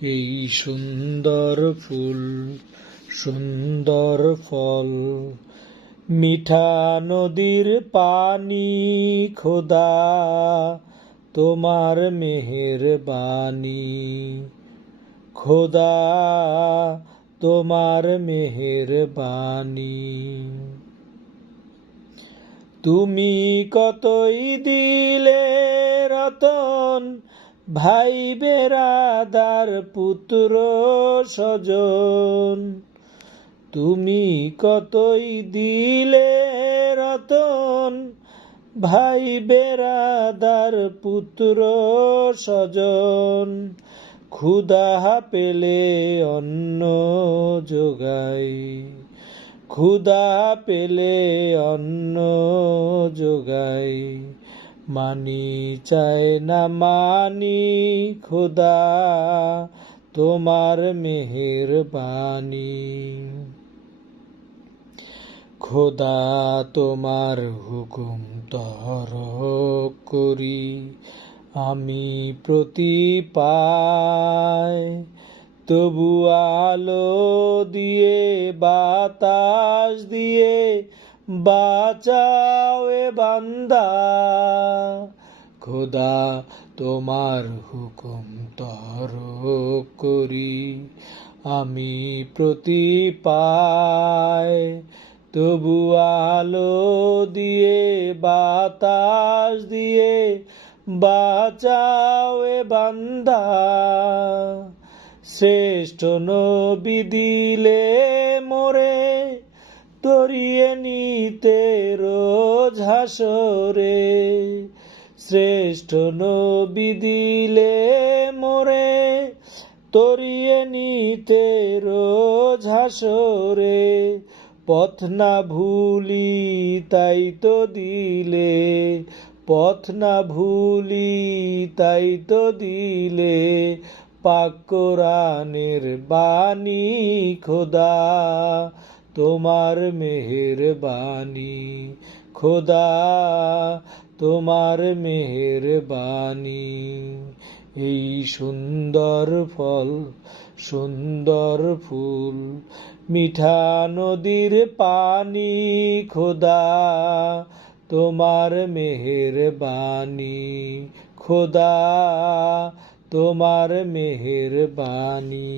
এই সুন্দর ফুল সুন্দর ফল, মিঠা নদীর পানি, খোদা তোমার মেহেরবানি, খোদা তোমার মেহেরবানি। তুমি কতই দিলে রতন, ভাই বেরাদার পুত্র স্বজন। তুমি কতই দিলে রতন, ভাই বেরাদার পুত্র স্বজন। ক্ষুধা পেলে অন্ন যোগাই, ক্ষুধা পেলে অন্ন যোগাই। মানি চায় না মানি, খোদা তোমার মেহেরবানি। খোদা তোমার হুকুম তরক করি, আমি প্রতি পাই। তবু আলো দিয়ে বাতাস দিয়ে বাঁচাও এ বান্দা। খোদা তোমার হুকুম তরক করি, আমি প্রতি পাই। তবু আলো দিয়ে বাতাস দিয়ে বাঁচাও এ বান্দা। শ্রেষ্ঠ নবী দিলে মোরে, তরিয়ে নিতে রোজ হাসরে। শ্রেষ্ঠ নবী দিলে মোরে, তরিয়ে নিতে রোজ হাসরে। পথ না ভুলি তাই তো দিলে, পথ না ভুলি তাই তো দিলে। পাক কোরআনের বাণী, খোদা তোমার মেহেরবানি, খোদা তোমার মেহেরবানি। এই সুন্দর ফল সুন্দর ফুল, মিঠা নদীর পানি, খোদা তোমার মেহেরবানি, খোদা তোমার মেহেরবানি।